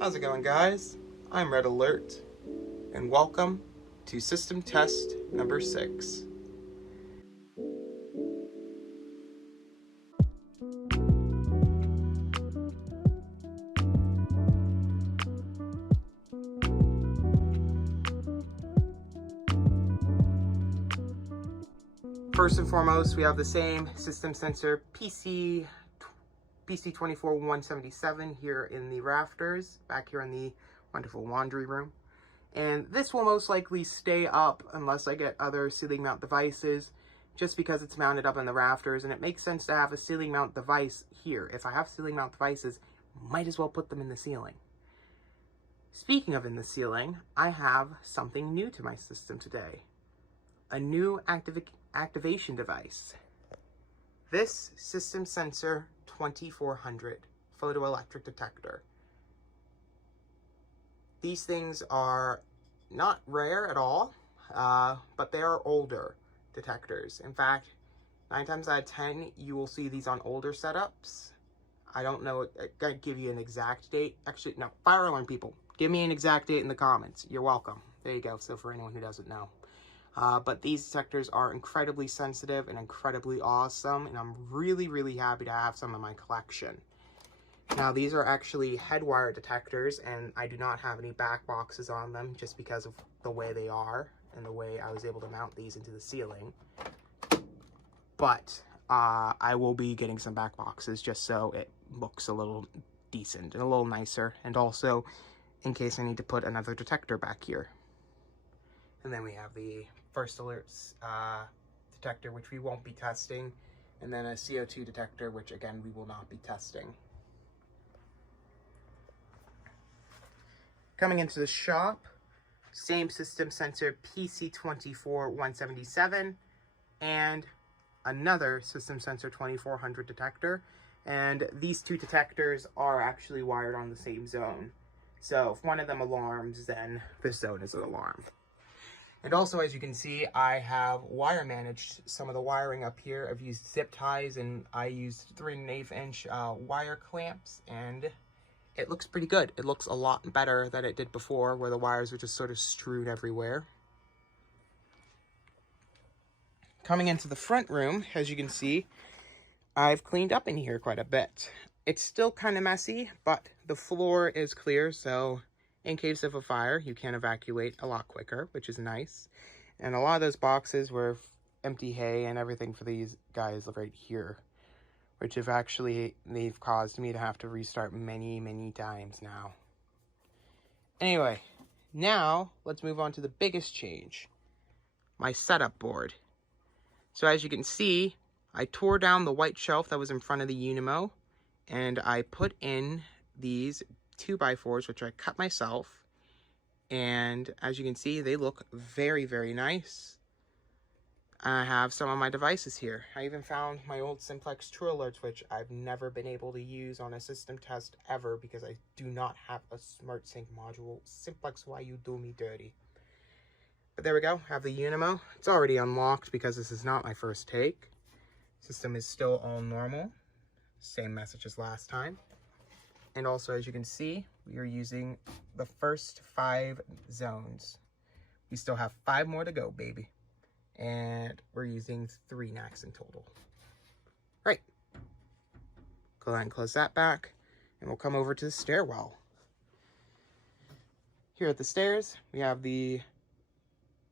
How's it going, guys? I'm Red Alert, and welcome to system test number 6. First and foremost, we have the same system sensor PC24177 here in the rafters, back here in the wonderful laundry room. And this will most likely stay up unless I get other ceiling mount devices, just because it's mounted up in the rafters, and it makes sense to have a ceiling mount device here. If I have ceiling mount devices, might as well put them in the ceiling. Speaking of in the ceiling, I have something new to my system today. A new activation device. This system sensor 2400 photoelectric detector. These things are not rare at all, but they are older detectors. In fact, 9 times out of 10, you will see these on older setups. I don't know, I gotta give you an exact date. Actually, no, fire alarm people, give me an exact date in the comments. You're welcome. There you go, so for anyone who doesn't know. But these detectors are incredibly sensitive and incredibly awesome, and I'm really happy to have some in my collection. Now, these are actually headwire detectors, and I do not have any back boxes on them just because of the way they are and the way I was able to mount these into the ceiling. But I will be getting some back boxes just so it looks a little decent and a little nicer, and also in case I need to put another detector back here. And then we have the first alerts detector, which we won't be testing, and then a CO2 detector, which again we will not be testing. Coming into the shop, same system sensor PC24177 and another system sensor 2400 detector. And these two detectors are actually wired on the same zone. So if one of them alarms, then this zone is an alarm. And also, as you can see, I have wire managed some of the wiring up here. I've used zip ties, and I used 3 1/8 inch wire clamps, and it looks pretty good. It looks a lot better than it did before, where the wires were just sort of strewn everywhere. Coming into the front room, as you can see, I've cleaned up in here quite a bit. It's still kind of messy, but the floor is clear, so in case of a fire, you can evacuate a lot quicker, which is nice. And a lot of those boxes were empty hay and everything for these guys right here, which they've caused me to have to restart many times now. Anyway, now let's move on to the biggest change, my setup board. So as you can see, I tore down the white shelf that was in front of the Unimo, and I put in these 2x4s, which I cut myself. And as you can see, they look very nice. I have some of my devices here. I even found my old Simplex True Alerts, which I've never been able to use on a system test ever because I do not have a Smart Sync module. Simplex, why you do me dirty? But there we go, I have the Unimo. It's already unlocked because this is not my first take. System is still all normal. Same message as last time. And also, as you can see, we are using the first 5 zones. We still have 5 more to go, baby. And we're using 3 NACs in total. Right. Go ahead and close that back, and we'll come over to the stairwell. Here at the stairs, we have the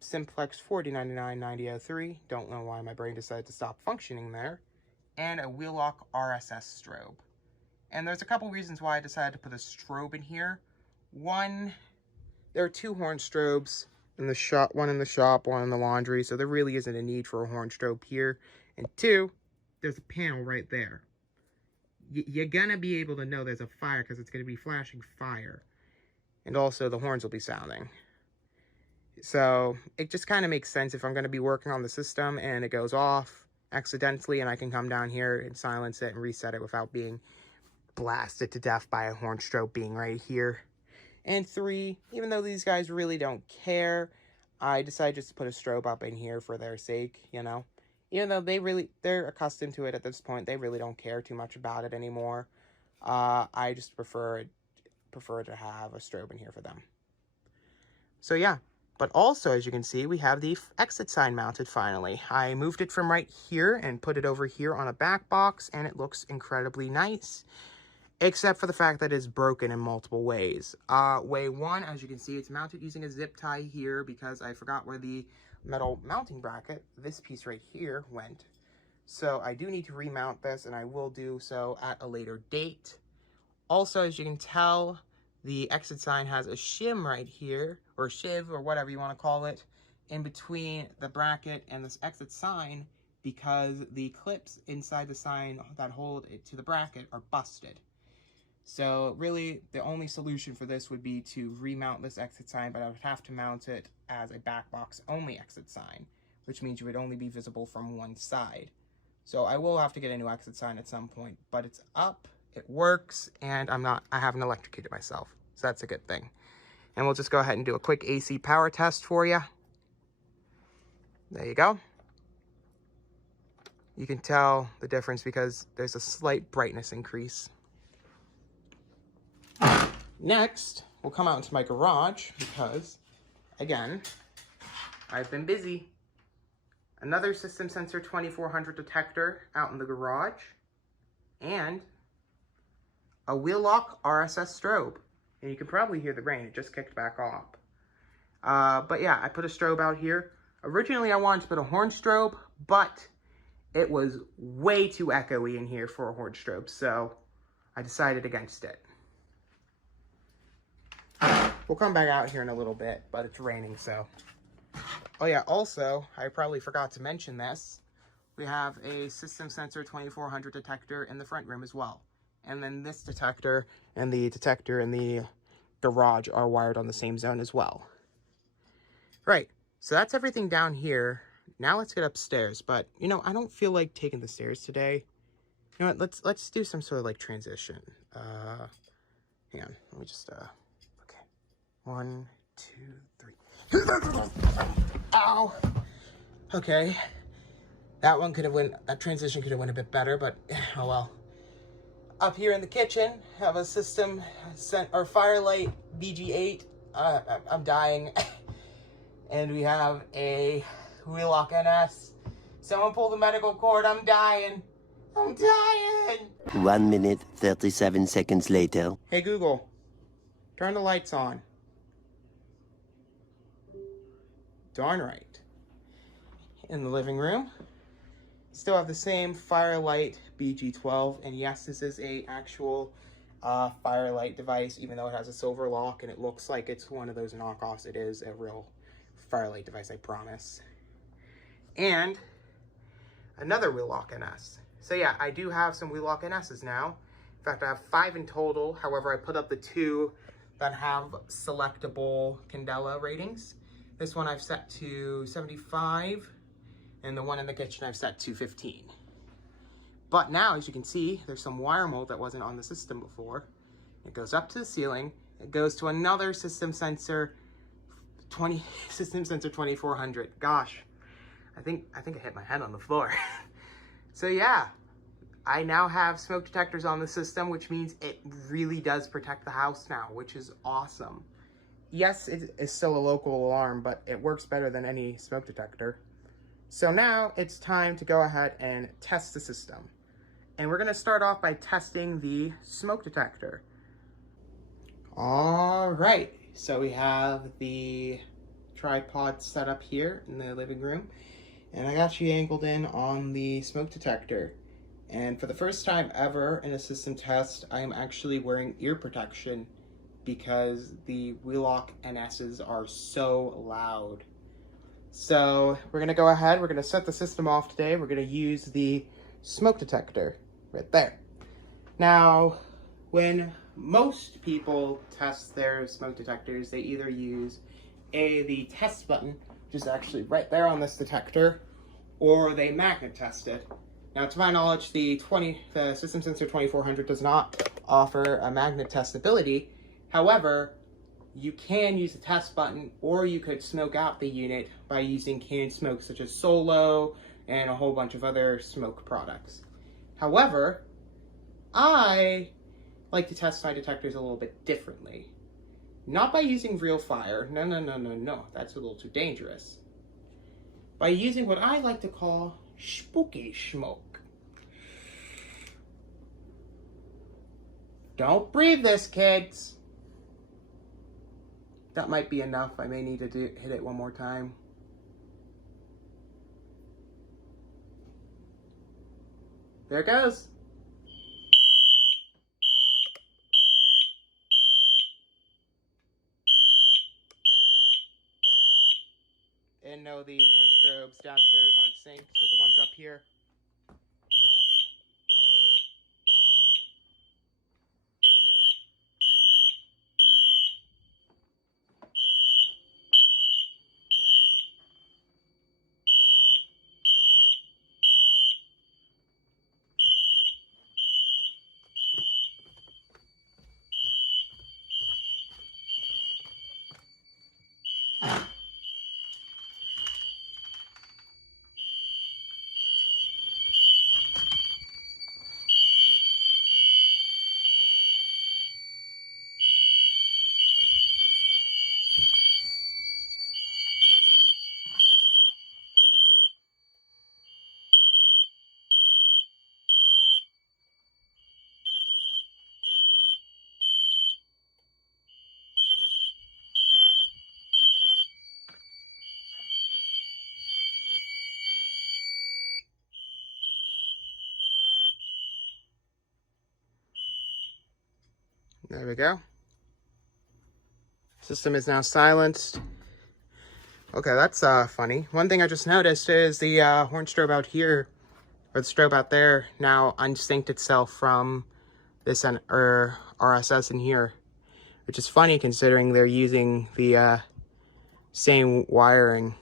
Simplex 4099-9003. Don't know why my brain decided to stop functioning there. And a wheel lock RSS strobe. And there's a couple reasons why I decided to put a strobe in here. One, there are 2 horn strobes in the shop, one in the shop, one in the laundry, so there really isn't a need for a horn strobe here. And 2, there's a panel right there. You're gonna be able to know there's a fire because it's gonna be flashing fire. And also the horns will be sounding. So it just kind of makes sense if I'm gonna be working on the system and it goes off accidentally, and I can come down here and silence it and reset it without being blasted to death by a horn strobe being right here. And 3, even though these guys really don't care, I decided just to put a strobe up in here for their sake, you know. Even though they're accustomed to it at this point, they really don't care too much about it anymore. I just prefer prefer to have a strobe in here for them. So yeah, but also, as you can see, we have the exit sign mounted finally. I moved it from right here and put it over here on a back box, and it looks incredibly nice, except for the fact that it's broken in multiple ways. Way one, as you can see, it's mounted using a zip tie here because I forgot where the metal mounting bracket, this piece right here, went. So I do need to remount this, and I will do so at a later date. Also, as you can tell, the exit sign has a shim right here, or shiv, or whatever you want to call it, in between the bracket and this exit sign because the clips inside the sign that hold it to the bracket are busted. So really, the only solution for this would be to remount this exit sign, but I would have to mount it as a back box only exit sign, which means you would only be visible from one side. So I will have to get a new exit sign at some point, but it's up. It works, and I haven't electrocuted myself, so that's a good thing. And we'll just go ahead and do a quick AC power test for you. There you go. You can tell the difference because there's a slight brightness increase. Next, we'll come out into my garage because, again, I've been busy. Another System Sensor 2400 detector out in the garage, and a wheel lock RSS strobe. And you can probably hear the rain, it just kicked back off. But yeah, I put a strobe out here. Originally I wanted to put a horn strobe, but it was way too echoey in here for a horn strobe, so I decided against it. We'll come back out here in a little bit, but it's raining, so. Oh yeah, also, I probably forgot to mention this. We have a System Sensor 2400 detector in the front room as well. And then this detector and the detector in the garage are wired on the same zone as well. Right, so that's everything down here. Now let's get upstairs, but you know, I don't feel like taking the stairs today. You know what, let's do some sort of like transition. Hang on, let me just, okay. 1, 2, 3. Ow! Okay. That transition could have went a bit better, but oh well. Up here in the kitchen, have a Fiire-lite BG8. I'm dying. And we have a wheel lock NS. Someone pull the medical cord, I'm dying. I'm dying! 1 minute, 37 seconds later. Hey Google, turn the lights on. Darn right. In the living room, still have the same Fiire-lite BG12, and yes, this is a actual Fiire-lite device, even though it has a silver lock and it looks like it's one of those knockoffs. It is a real Fiire-lite device, I promise. And another wheel lock NS. So yeah, I do have some wheel lock NSs now. In fact, I have 5 in total. However, I put up the 2 that have selectable Candela ratings. This one I've set to 75, and the one in the kitchen I've set to 15. But now, as you can see, there's some wire mold that wasn't on the system before. It goes up to the ceiling. It goes to another System Sensor 2400. Gosh, I think I hit my head on the floor. So yeah, I now have smoke detectors on the system, which means it really does protect the house now, which is awesome. Yes, it is still a local alarm, but it works better than any smoke detector. So now it's time to go ahead and test the system. And we're going to start off by testing the smoke detector. All right, so we have the tripod set up here in the living room. And I got you angled in on the smoke detector. And for the first time ever in a system test, I am actually wearing ear protection because the wheel lock NSs are so loud. So we're gonna go ahead, we're gonna set the system off today. We're gonna use the smoke detector right there. Now, when most people test their smoke detectors, they either use the test button, which is actually right there on this detector, or they magnet test it. Now, to my knowledge, the System Sensor 2400 does not offer a magnet testability. However, you can use the test button, or you could smoke out the unit by using canned smoke such as Solo and a whole bunch of other smoke products. However, I like to test my detectors a little bit differently. Not by using real fire. No, no, no, no, no. That's a little too dangerous. By using what I like to call spooky smoke. Don't breathe this, kids. That might be enough. I may need to hit it one more time. There it goes. And no, the horn strobes downstairs aren't synced with the ones up here. There we go. System is now silenced. Okay, that's funny. One thing I just noticed is the horn strobe out here, or the strobe out there, now unsynced itself from this RSS in here, which is funny considering they're using the same wiring.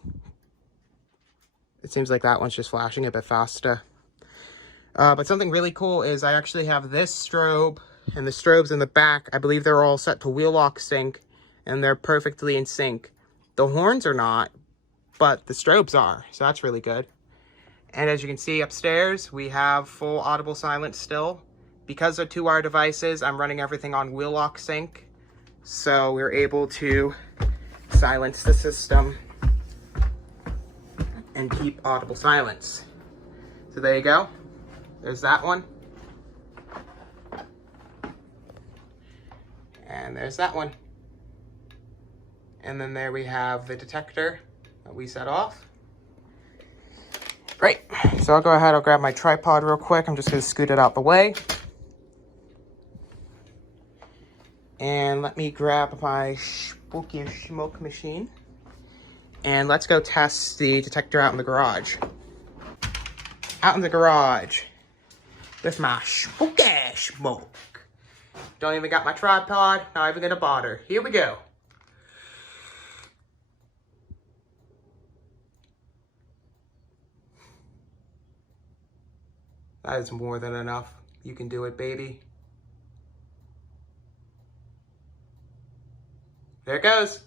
It seems like that one's just flashing a bit faster. But something really cool is I actually have this strobe and the strobes in the back. I believe they're all set to wheel lock sync, and they're perfectly in sync. The horns are not, but the strobes are, so that's really good. And as you can see upstairs, we have full audible silence still. Because they're 2-wire devices, I'm running everything on wheel lock sync, so we're able to silence the system and keep audible silence. So there you go. There's that one. And there's that one. And then there we have the detector that we set off. Great. So I'll go ahead, I'll grab my tripod real quick. I'm just going to scoot it out the way. And let me grab my spooky smoke machine. And let's go test the detector out in the garage. Out in the garage with my spooky smoke. Don't even got my tripod, not even gonna bother. Here we go. That is more than enough. You can do it, baby. There it goes.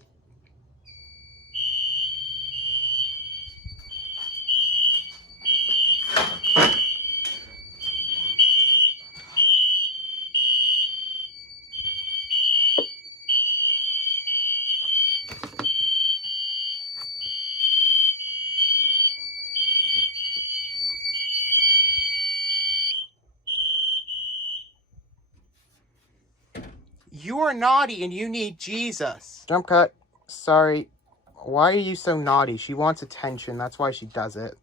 You are naughty and you need Jesus. Jump cut. Sorry. Why are you so naughty? She wants attention. That's why she does it.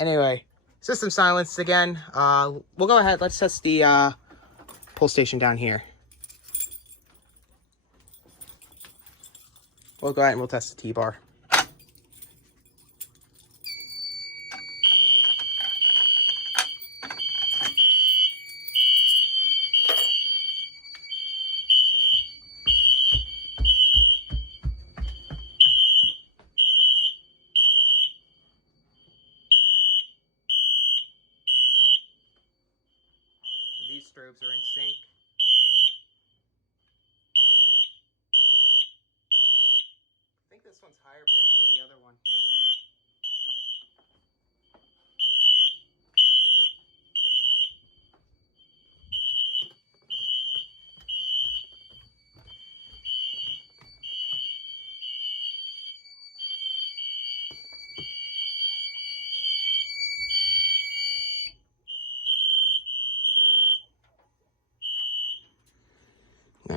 Anyway, system silenced again. We'll go ahead. Let's test the pull station down here. We'll go ahead and we'll test the T-bar. These strobes are in sync. I think this one's higher pitched than the other one.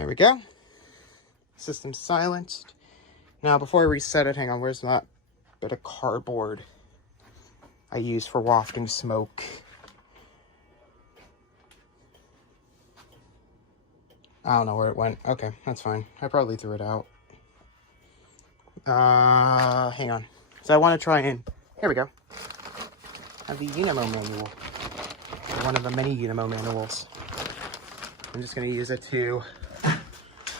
There we go. System's silenced. Now, before I reset it, hang on, where's that bit of cardboard I use for wafting smoke? I don't know where it went. Okay, that's fine. I probably threw it out. Hang on. So I want to try and... Here we go. I have the Unimo manual. One of the many Unimo manuals. I'm just going to use it to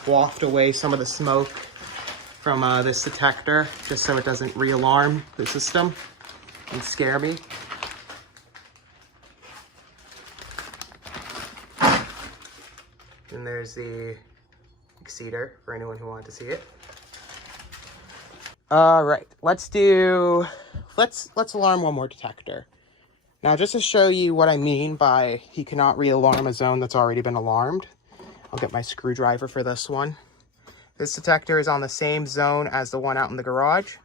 waft away some of the smoke from this detector, just so it doesn't re-alarm the system and scare me. And there's the exceeder for anyone who wanted to see it. All right, let's alarm one more detector. Now, just to show you what I mean by he cannot re-alarm a zone that's already been alarmed, I'll get my screwdriver for this one. This detector is on the same zone as the one out in the garage.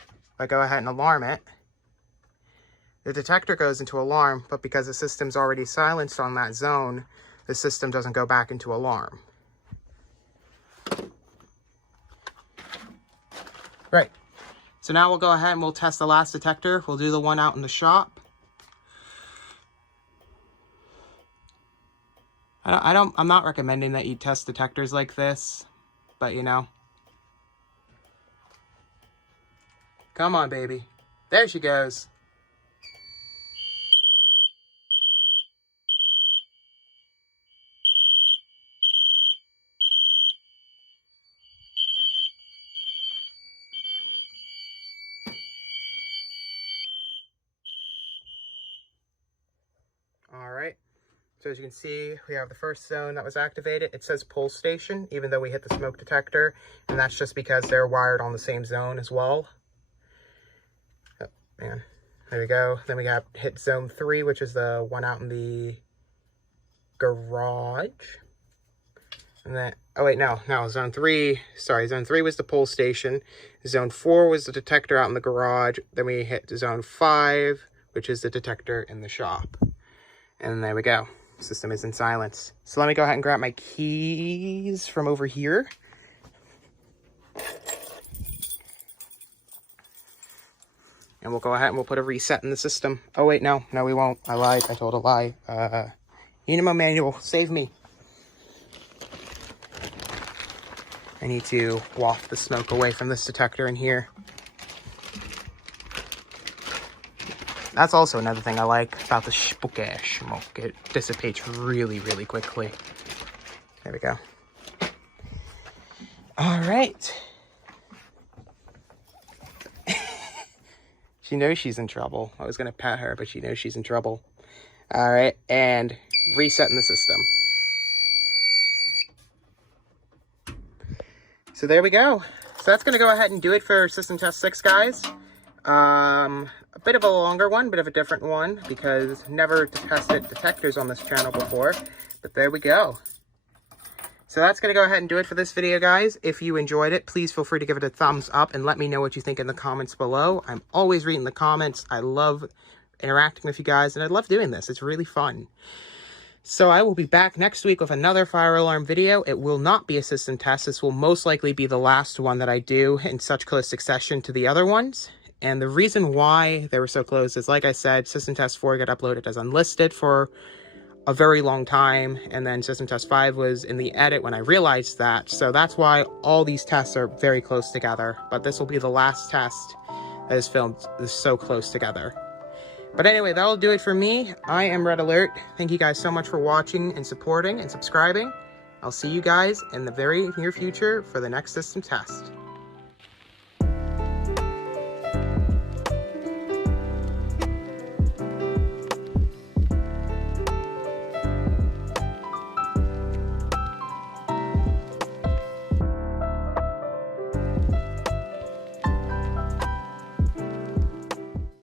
If I go ahead and alarm it, the detector goes into alarm, but because the system's already silenced on that zone, the system doesn't go back into alarm. Right. So now we'll go ahead and we'll test the last detector. We'll do the one out in the shop. I'm not recommending that you test detectors like this, but you know. Come on, baby. There she goes. All right. So as you can see, we have the first zone that was activated. It says pull station, even though we hit the smoke detector. And that's just because they're wired on the same zone as well. Oh, man. There we go. Then we got hit zone 3, which is the one out in the garage. And then, oh wait, no, zone 3, sorry, zone 3 was the pull station. Zone 4 was the detector out in the garage. Then we hit zone 5, which is the detector in the shop. And there we go. System is in silence. So let me go ahead and grab my keys from over here. And we'll go ahead and we'll put a reset in the system. Oh wait, no, we won't. I lied, I told a lie. Unimo manual, save me. I need to waft the smoke away from this detector in here. That's also another thing I like about the spooky smoke. It dissipates really, really quickly. There we go. All right. She knows she's in trouble. I was going to pet her, but she knows she's in trouble. All right, and resetting the system. So there we go. So that's going to go ahead and do it for System Test 6, guys. A bit of a longer one, bit of a different one, because never tested detectors on this channel before. But there we go. So that's going to go ahead and do it for this video, guys. If you enjoyed it, please feel free to give it a thumbs up and let me know what you think in the comments below. I'm always reading the comments. I love interacting with you guys, and I love doing this. It's really fun. So I will be back next week with another fire alarm video. It will not be a system test. This will most likely be the last one that I do in such close succession to the other ones. And the reason why they were so close is, like I said, System Test 4 got uploaded as unlisted for a very long time. And then System Test 5 was in the edit when I realized that. So that's why all these tests are very close together. But this will be the last test that is filmed so close together. But anyway, that'll do it for me. I am Red Alert. Thank you guys so much for watching and supporting and subscribing. I'll see you guys in the very near future for the next system test.